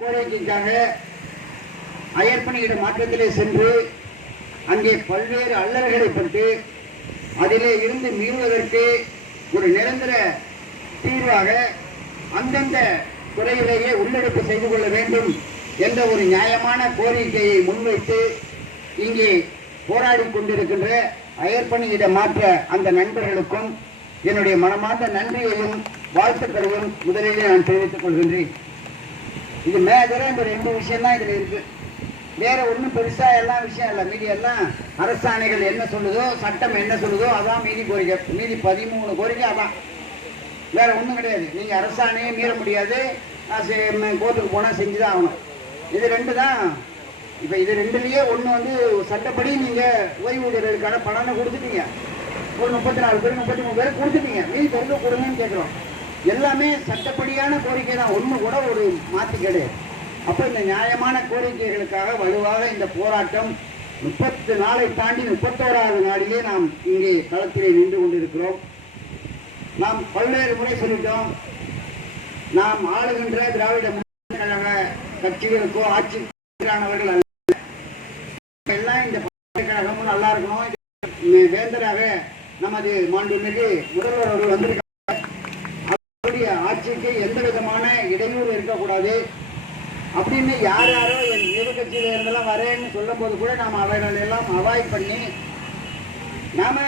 கோரிக்கைக்காக அயற்பணியிட மாற்றத்திலே சென்று அங்கே பல்வேறு அல்லல்களை பட்டு அதிலே இருந்து மீள்வதற்கு ஒரு நிரந்தர தீர்வாக அந்தந்த துறையிலேயே உள்ளெடுப்பு செய்து கொள்ள வேண்டும் என்ற ஒரு நியாயமான கோரிக்கையை முன்வைத்து இங்கே போராடி கொண்டிருக்கின்ற அயற்பணியிட மாற்ற அந்த நண்பர்களுக்கும் என்னுடைய மனமார்ந்த நன்றியையும் வாழ்த்துக்களையும் முதலிலே நான் தெரிவித்துக் கொள்கின்றேன். இது மேஜரா இந்த ரெண்டு விஷயம் தான் இதுல இருக்கு. வேற ஒன்றும் பெருசா எல்லாம் விஷயம் இல்லை. மீதி எல்லாம் அரசாணைகள் என்ன சொல்லுதோ, சட்டம் என்ன சொல்லுதோ அதான் மீதி கோரிக்கை. மீதி 13 கோரிக்கை அதான், வேற ஒன்றும் கிடையாது. நீங்க அரசாணையை மீற முடியாது, கோர்ட்டுக்கு போனா செஞ்சுதான் ஆகணும். இது ரெண்டு தான். இப்ப இது ரெண்டுலயே ஒண்ணு வந்து சட்டப்படி நீங்க ஓய்வூதியர்களுக்கான பணத்தை கொடுத்துட்டீங்க, ஒரு 34 பேர் 33 பேர் கொடுத்துட்டீங்க, மீதி திறந்து கொடுங்கன்னு கேட்கிறோம். எல்லாமே சட்டப்படியான கோரிக்கை தான், ஒண்ணு கூட ஒரு மாற்று கிடையாது. அப்ப இந்த நியாயமான கோரிக்கைகளுக்காக வலுவாக இந்த போராட்டம் 30 நாளை தாண்டி 31வது நாளிலே நாம் இங்கே களத்திலே நின்று கொண்டிருக்கிறோம். நாம் பல்வேறு முறை சொல்லிட்டோம், நாம் ஆளுகின்ற திராவிட முன்னேற்ற கழக கட்சிகளுக்கோ ஆட்சியானவர்கள் அல்ல, எல்லாம் இந்த கழகமும் நல்லா இருக்கணும். வேந்தராக நமது மாண்புமிகு முதல்வர் அவர்கள் வந்திருக்காங்க. ஆட்சிக்கு எந்த விதமான இடையூறு இருக்கக்கூடாது அப்படின்னு யார் யாரோ என் எதிர்கட்சியில இருந்தெல்லாம் வரேன்னு சொல்லும் போது கூட நாம் அவர்கள் எல்லாம் அவாய்ட் பண்ணி நாம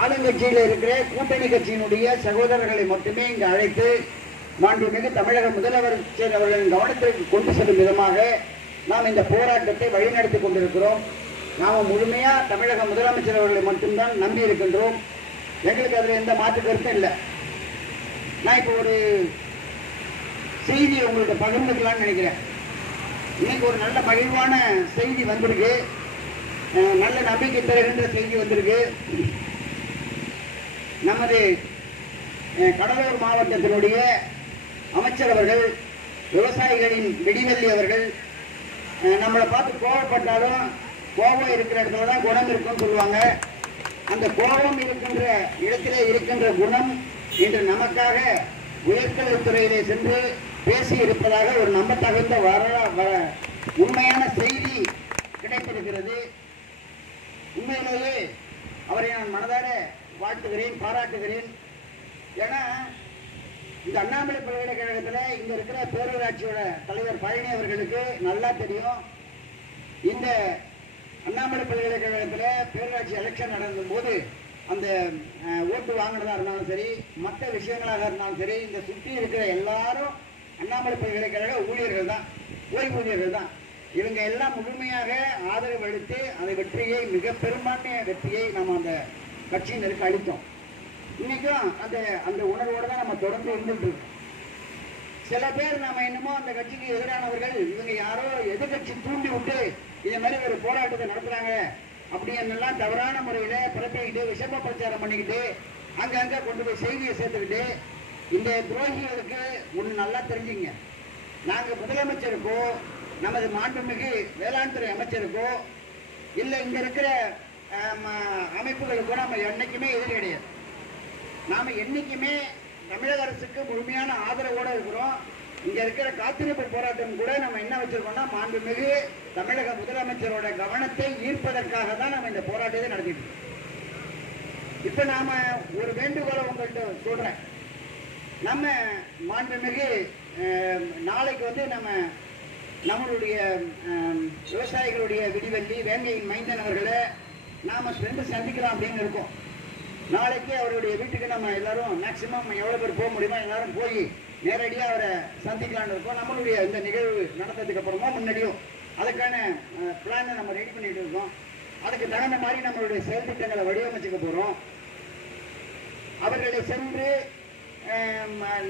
ஆளுங்கட்சியில இருக்கிற கூட்டணி கட்சியினுடைய சகோதரர்களை மட்டுமே இங்கு அழைத்து மாண்புமிகு தமிழக முதலமைச்சர் அவர்களின் கவனத்திற்கு கொண்டு செல்லும் விதமாக நாம் இந்த போராட்டத்தை வழிநடத்தி கொண்டிருக்கிறோம். நாம் முழுமையா தமிழக முதலமைச்சர் அவர்களை மட்டும்தான் நம்பி இருக்கின்றோம். எங்களுக்கு அதுல எந்த மாற்று கருத்தும் இல்லை. நான் இப்போ ஒரு செய்தி உங்கள்கிட்ட பகிர்ந்துக்கலாம்னு நினைக்கிறேன். இன்னைக்கு ஒரு நல்ல மகிழ்வான செய்தி வந்திருக்கு, நல்ல நம்பிக்கை தருகின்ற செய்தி வந்திருக்கு. நமது கடலூர் மாவட்டத்தினுடைய அமைச்சர் அவர்கள், விவசாயிகளின் வெடிவெள்ளி அவர்கள், நம்மளை பார்த்து கோபப்பட்டாலும் கோபம் இருக்கிற இடத்துல தான் குணம் இருக்குன்னு சொல்லுவாங்க. அந்த கோபம் இருக்கின்ற இடத்திலே இருக்கின்ற குணம் இன்று நமக்காக உயர்கல்வித்துறையிலே சென்று பேசி இருப்பதாக ஒரு நம்பத்தகுந்த உண்மையான செய்தி கிடைத்திருக்கிறது. உண்மையிலேயே அவரை நான் மனதார வாழ்த்துகிறேன், பாராட்டுகிறேன். ஏன்னா இந்த அண்ணாமலை பல்கலைக்கழகத்தில் இங்க இருக்கிற பேரூராட்சியோட தலைவர் பழனி அவர்களுக்கு நல்லா தெரியும், இந்த அண்ணாமலை பல்கலைக்கழகத்தில் பேரூராட்சி எலெக்ஷன் நடக்கும் போது அந்த ஓட்டு வாங்கினதா இருந்தாலும் சரி, மற்ற விஷயங்களாக இருந்தாலும் சரி, இந்த சுற்றி இருக்கிற எல்லாரும் அண்ணாமலை பல்கலைக்கழக ஊழியர்கள் தான், ஓய்வூதியர்கள் தான். இவங்க எல்லாம் முழுமையாக ஆதரவு அளித்து அந்த வெற்றியை, மிக பெரும்பான்மையான வெற்றியை நம்ம அந்த கட்சியினருக்கு அளித்தோம். இன்னைக்கும் அந்த உணர்வோடு தான் நம்ம தொடர்ந்து இருந்துட்டு இருக்கோம். சில பேர் நம்ம என்னமோ அந்த கட்சிக்கு எதிரானவர்கள், இவங்க யாரோ எதிர்கட்சி தூண்டி விட்டு இதே மாதிரி ஒரு போராட்டத்தை நடத்துறாங்க அப்படின்னெல்லாம் தவறான முறையில பிறப்பிக்கிட்டு விஷம பிரச்சாரம் பண்ணிக்கிட்டு அங்கங்க கொண்டு போய் செய்தியை சேர்த்துக்கிட்டு, இந்த துரோகிகளுக்கு ஒண்ணு நல்லா தெரிஞ்சுங்க, நாங்க முதலமைச்சருக்கோ நமது மாண்புமிகு வேளாண் துறை அமைச்சருக்கோ இல்ல இங்க இருக்கிற அமைப்புகளுக்கோ நம்ம என்னைக்குமே எதிரி கிடையாது. நாம என்னைக்குமே தமிழக அரசுக்கு முழுமையான ஆதரவோட இருக்கிறோம். இங்க இருக்கிற காத்திருப்பு போராட்டம் கூட நம்ம என்ன வச்சிருக்கோம்னா, மாண்புமிகு தமிழக முதலமைச்சரோட கவனத்தை ஈர்ப்பதற்காக தான் நம்ம இந்த போராட்டத்தை நடத்திட்டு இருக்கோம். இப்ப நாம ஒரு வேண்டுகோளை உங்கள்கிட்ட சொல்றேன். நம்ம மாண்புமிகு நாளைக்கு வந்து நம்மளுடைய விவசாயிகளுடைய விடிவெள்ளி வேங்கையின் மைந்தன் அவர்களை நாம சந்திக்கலாம் அப்படின்னு இருக்கோம். நாளைக்கு அவருடைய வீட்டுக்கு நம்ம எல்லாரும் மேக்சிமம் எவ்வளவு பேர் போக முடியுமோ எல்லாரும் போய் நேரடியாக அவரை சந்திக்கலான்னு இருக்கோம். நம்மளுடைய இந்த நிகழ்வு நடந்ததுக்கு அப்புறமா முன்னாடியும் அதுக்கான பிளானை நம்ம ரெடி பண்ணிட்டு இருக்கோம். அதுக்கு தகுந்த மாதிரி நம்மளுடைய செயல் திட்டங்களை வடிவமைச்சுக்க போறோம். அவர்களை சென்று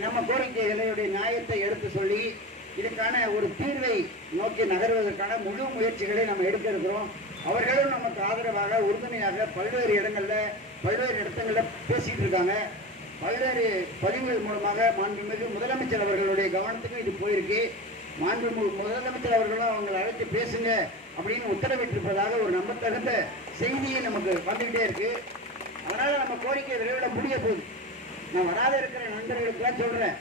நம்ம கோரிக்கைகளுடைய நியாயத்தை எடுத்து சொல்லி இதுக்கான ஒரு தீர்வை நோக்கி நகர்வதற்கான முழு முயற்சிகளை நம்ம எடுக்க இருக்கிறோம். அவர்களும் நமக்கு ஆதரவாக உறுதுணையாக பல்வேறு இடங்கள்ல பேசிட்டு இருக்காங்க. பல்வேறு பதிவுகள் மூலமாக மாண்புமிகு முதலமைச்சர் அவர்களுடைய கவனத்துக்கு இது போயிருக்கு. மாண்புமிகு முதலமைச்சர் அவர்களும் அவங்களை அழைத்து பேசுங்க அப்படின்னு உத்தரவிட்டிருப்பதாக ஒரு நம்பத்தகுந்த செய்தியை நமக்கு வந்துகிட்டே இருக்கு. அதனால நம்ம கோரிக்கை விரைவில் முடிய போகுது. நான் வராத இருக்கிற நண்பர்களுக்கெல்லாம் சொல்றேன்,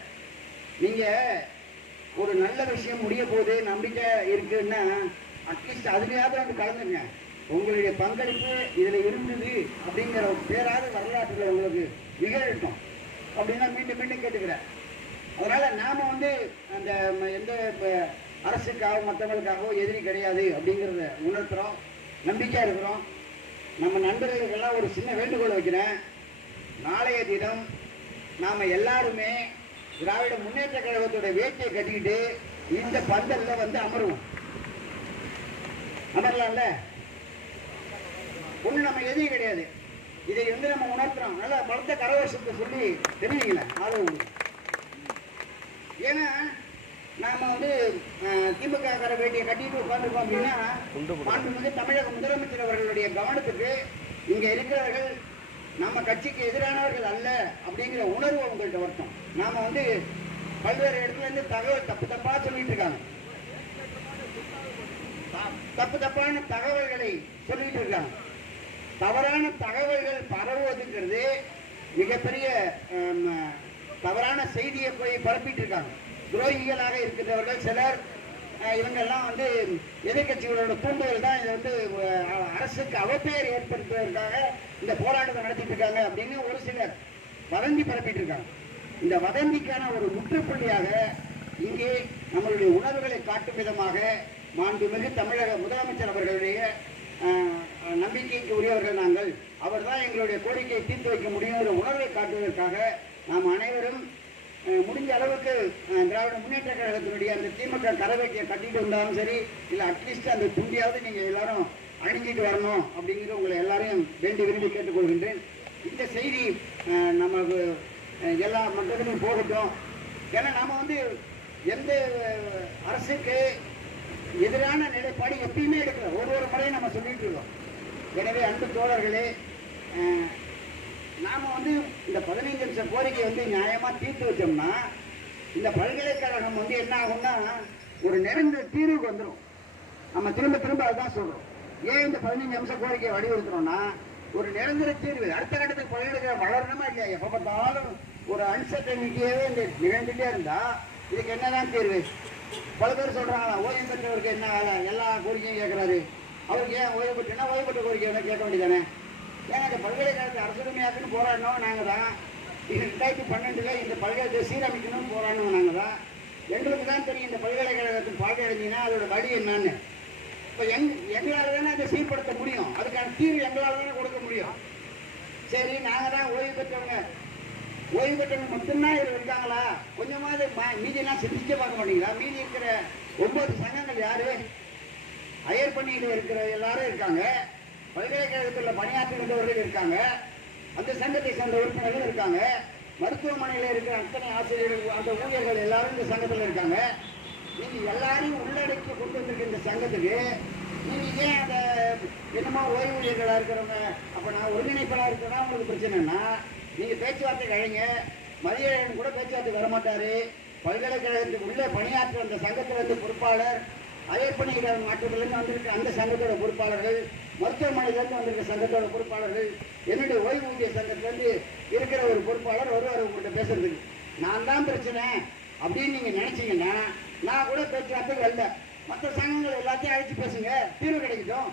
நீங்க ஒரு நல்ல விஷயம் முடிய போது நம்பிக்கை இருக்குன்னா அட்லீஸ்ட் அதுலையாவது வந்து கலந்துங்க. உங்களுடைய பங்களிப்பு இதுல இருந்தது அப்படிங்கிற பேராத வரலாற்றுல உங்களுக்கு நிகழட்டும் அப்படின்னா மீண்டும் மீண்டும் கேட்டுக்கிறேன். அதனால நாம வந்து அந்த எந்த அரசுக்காக மற்றவங்களுக்காகவோ எதிரி கிடையாது அப்படிங்கிறத உணர்த்துறோம், நம்பிக்கையா இருக்கிறோம். நம்ம நண்பர்களுக்கெல்லாம் ஒரு சின்ன வேண்டுகோள் வைக்கிறேன். நாளைய தினம் நாம எல்லாருமே திராவிட முன்னேற்ற கழகத்தோட வேட்டியை கட்டிக்கிட்டு இந்த பந்தல்ல வந்து அமருவோம். அமரலாம்ல, ஒண்ணு நம்ம எதிரி கிடையாது. இதை வந்து நம்ம உணர்த்துறோம். நல்லா பலத்த கரவசத்தை சொல்லி தெரிவிக்கல ஆதரவு. ஏன்னா நாம வந்து திமுக கார வேட்டியை கட்டிட்டு உட்காந்துருக்கோம் அப்படின்னா மாண்புமிகு தமிழக முதலமைச்சர் அவர்களுடைய கவனத்துக்கு இங்க இருக்கிறவர்கள் நம்ம கட்சிக்கு எதிரானவர்கள் அல்ல அப்படிங்கிற உணர்வு அவங்கள்ட்ட வரட்டும். நாம வந்து பல்வேறு இடத்துல இருந்து தகவல் தப்பு தப்பா சொல்லிட்டு இருக்காங்க, தப்பு தப்பான தகவல்களை சொல்லிட்டு இருக்காங்க. தவறான தகவல்கள் பரவுவதுங்கிறது மிகப்பெரிய தவறான செய்தியை போய் பரப்பிட்டு இருக்காங்க. துரோகிகளாக இருக்கின்றவர்கள் சிலர், இவங்கெல்லாம் வந்து எதிர்கட்சிகளோட தூண்டுதல் தான் இதை வந்து அரசுக்கு அவப்பெயர் ஏற்படுத்துவதற்காக இந்த போராட்டத்தை நடத்திட்டு இருக்காங்க அப்படின்னு ஒரு சிலர் வதந்தி பரப்பிட்டு இருக்காங்க. இந்த வதந்திக்கான ஒரு முற்றுப்புள்ளியாக இங்கே நம்மளுடைய உணர்வுகளை காட்டும் விதமாக மாண்புமிகு தமிழக முதலமைச்சர் அவர்களுடைய நம்பிக்கைக்கு உரியவர்கள் நாங்கள், அவர் தான் எங்களுடைய கோரிக்கையை தீர்த்து வைக்க முடியுங்கிற உணர்வை காட்டுவதற்காக நாம் அனைவரும் முடிஞ்ச அளவுக்கு திராவிட முன்னேற்ற கழகத்தினுடைய அந்த திமுக கரவேட்டியை கட்டிட்டு வந்தாலும் சரி, இல்லை அட்லீஸ்ட் அந்த துண்டியாவது நீங்கள் எல்லாரும் அணிஞ்சிட்டு வரணும் அப்படிங்கிற உங்களை எல்லாரையும் வேண்டி விரும்பி கேட்டுக்கொள்கின்றேன். இந்த செய்தி நமக்கு எல்லா மக்களுக்கும் போகட்டும். ஏன்னா நாம் வந்து எந்த அரசுக்கு எதிரான நிலைப்பாடு எப்பயுமே எடுக்கல, ஒரு முறையும் நம்ம சொல்லிட்டு இருக்கோம். எனவே அன்பு தோழர்களே, நாம வந்து இந்த 15 நிமிஷம் கோரிக்கை வந்து நியாயமா தீர்த்து வச்சோம்னா இந்த பல்கலைக்கழகம் வந்து என்ன ஆகும்னா ஒரு நிரந்தர தீர்வுக்கு வந்துடும். நம்ம திரும்ப திரும்ப அதுதான் சொல்றோம். ஏன் இந்த 15 நிமிஷம் கோரிக்கையை வலியுறுத்துறோம்னா ஒரு நிரந்தர தீர்வு அடுத்த கட்டத்துக்கு பல்கலைக்கழகம் வளரணுமா இல்லையா? எப்ப பார்த்தாலும் ஒரு அன்சர்டனிட்டியாவே இந்த நிகழ்ந்துட்டே இருந்தா இதுக்கு என்னதான் தீர்வு? பல பேர் சொல்றாங்க ஓய்வு பெற்றவருக்கு என்ன வேலை, எல்லா கோரிக்கையும் கேட்கறாரு. அவருக்கு ஏன் ஓய்வு பெற்றுனா ஓய்வு பெற்ற கோரிக்கை என்ன கேட்க வேண்டியதானே? ஏன்னா இந்த பல்கலைக்கழகத்தை அரசுரிமையாக்குன்னு போராடணும் நாங்கள் தான். 2012 இந்த பல்கலைக்கழகத்தை சீரமைக்கணும்னு போராடணும் நாங்கள் தான். எங்களுக்கு தான் தெரியும் இந்த பல்கலைக்கழகத்தின் பாதி அடைஞ்சிங்கன்னா அதோட வழி என்னன்னு. இப்போ எங்களால் தானே அதை சீர்படுத்த முடியும், அதுக்கான தீர்வு எங்களால் தானே கொடுக்க முடியும். சரி, நாங்கள் தான் ஓய்வு பெற்றவங்க, ஓய்வு பெற்றவங்க மட்டும்தான் இதில் இருக்காங்களா? கொஞ்சமாவது மீதியெல்லாம் சிந்திக்க பார்க்க மாட்டீங்களா? மீதி இருக்கிற 9 சங்கங்கள் யாரு? அயர் பணியில் இருக்கிற எல்லாரும் இருக்காங்க, பல்கலைக்கழகத்தில் பணியாற்றுகின்றவர்கள் இருக்காங்க, அந்த சங்கத்தை சேர்ந்த உறுப்பினர்கள் இருக்காங்க, மருத்துவமனையில் இருக்கிற அத்தனை ஆசிரியர்கள் அந்த ஊழியர்கள் எல்லாரும் இந்த சங்கத்தில் இருக்காங்க. நீங்க எல்லாரையும் உள்ளடக்கி கொண்டு வந்திருக்க இந்த சங்கத்துக்கு நீங்க ஏன் அந்த என்னமோ ஓய்வூழியர்களா இருக்கிறவங்க அப்ப நான் ஒருங்கிணைப்பாளா இருக்கேன்னா உங்களுக்கு பிரச்சனைன்னா நீங்க பேச்சுவார்த்தை கழிங்க. மதியம் கூட பேச்சுவார்த்தை வரமாட்டாரு. பல்கலைக்கழகத்துக்கு உள்ள பணியாற்ற அந்த சங்கத்திலிருந்து பொறுப்பாளர், அயற்பணிகிற மாற்றத்திலிருந்து வந்திருக்க அந்த சங்கத்தோட பொறுப்பாளர்கள், மருத்துவமனையிலிருந்து வந்திருக்க சங்கத்தோட பொறுப்பாளர்கள், என்னுடைய ஓய்வூதிய சங்கத்திலிருந்து இருக்கிற ஒரு பொறுப்பாளர் வருவார் உங்கள்கிட்ட பேசுறதுக்கு. நான் தான் பிரச்சனை அப்படின்னு நீங்க நினைச்சீங்கன்னா நான் கூட பேச்சுவார்த்தை வரல. மற்ற சங்கங்கள் எல்லாத்தையும் அழைச்சி பேசுங்க, தீர்வு கிடைக்கட்டும்.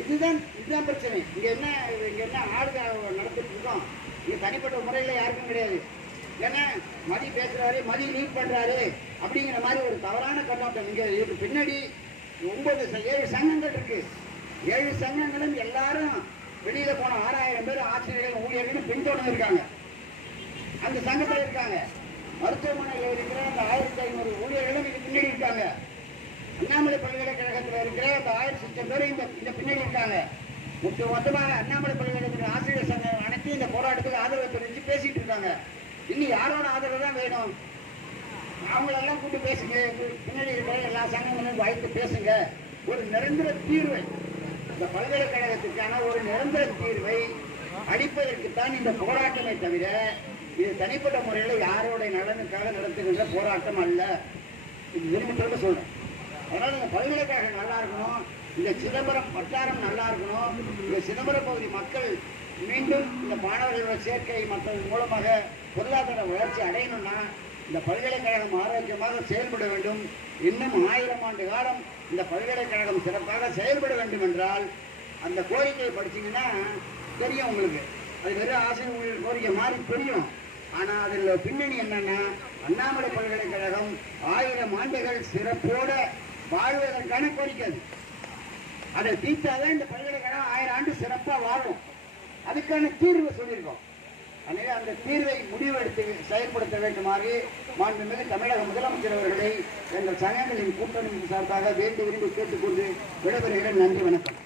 இதுதான் பிரச்சனை. இங்க என்ன ஆளுக நடத்திட்டு இருக்கோம். இங்க தனிப்பட்ட முறையில யாருக்கும் கிடையாது. ஏன்னா மதி பேசுறாரு, மதி லீட் பண்றாரு அப்படிங்கிற மாதிரி ஒரு தவறான கண்ணோட்டம். இங்க இதுக்கு பின்னாடி 7 சங்கங்கள் இருக்கு. 7 சங்கங்களும் எல்லாரும் வெளியில போன 6000 பேர் ஆசிரியர்கள் ஊழியர்கள் பின்தொடர்ந்து இருக்காங்க, அந்த சங்கத்தில் இருக்காங்க. மருத்துவமனையில் இருக்கிற அந்த 1500 ஊழியர்களும் இது பின்னாடி இருக்காங்க. அண்ணாமலை பல்கலைக்கழகத்தில் இருக்கிற அந்த 1000 பேர் இந்த பின்னாடி இருக்காங்க. மொத்தமாக அண்ணாமலை பல்கலைக்கழக ஆசிரியர் சங்கம் அனைத்து இந்த போராட்டத்துக்கு ஆதரவு தெரிவித்து பேசிட்டு இருக்காங்க. இன்னும் யாரோட ஆதரவு தான் வேணும்? அவங்களெல்லாம் கூட்டு பேசுங்க, பின்னாடி இருக்கிற எல்லா சங்கங்களும் வாய்ப்பு பேசுங்க. ஒரு நிரந்தர தீர்வை, இந்த பல்கலைக்கழகத்துக்கான ஒரு நிரந்தர தீர்வை அளிப்பதற்குத்தான் இந்த போராட்டமே தவிர இது தனிப்பட்ட முறையில் யாரோடைய நலனுக்காக நடத்துகின்ற போராட்டம் அல்ல. இது விரும்பி சொல்றேன். அதனால இந்த பல்கலைக்கழகம் நல்லா இருக்கணும், இந்த சிதம்பரம் வட்டாரம் நல்லா இருக்கணும், இந்த சிதம்பரம் பகுதி மக்கள் மீண்டும் இந்த மாணவர்களோட சேர்க்கை மற்றது மூலமாக பொருளாதார வளர்ச்சி அடையணும்னா இந்த பல்கலைக்கழகம் ஆரோக்கியமாக செயல்பட வேண்டும். இன்னும் 1000 ஆண்டு காலம் இந்த பல்கலைக்கழகம் சிறப்பாக செயல்பட வேண்டும் என்றால் அந்த கோரிக்கையை படிச்சீங்கன்னா தெரியும் உங்களுக்கு. அது வெறும் ஆசை கோரிக்கை மாதிரி தெரியும். ஆனால் அதில் பின்னணி என்னன்னா, அண்ணாமலை பல்கலைக்கழகம் 1000 ஆண்டுகள் சிறப்போட வாழ்வதற்கான கோரிக்கை. அதை தீர்த்தாதான் இந்த பல்கலைக்கழகம் 1000 ஆண்டு சிறப்பாக வாழும். அதுக்கான தீர்வு சொல்லியிருக்கோம். அதனால அந்த தீர்வை முடிவெடுத்து செயல்படுத்த வேண்டுமாறு மாண்புமிகு தமிழக முதலமைச்சர் அவர்களை எங்கள் சங்கங்களின் கூட்டணி சார்பாக வேண்டி விரும்பி கேட்டுக்கொண்டு விடைபெறுகிறேன். நன்றி, வணக்கம்.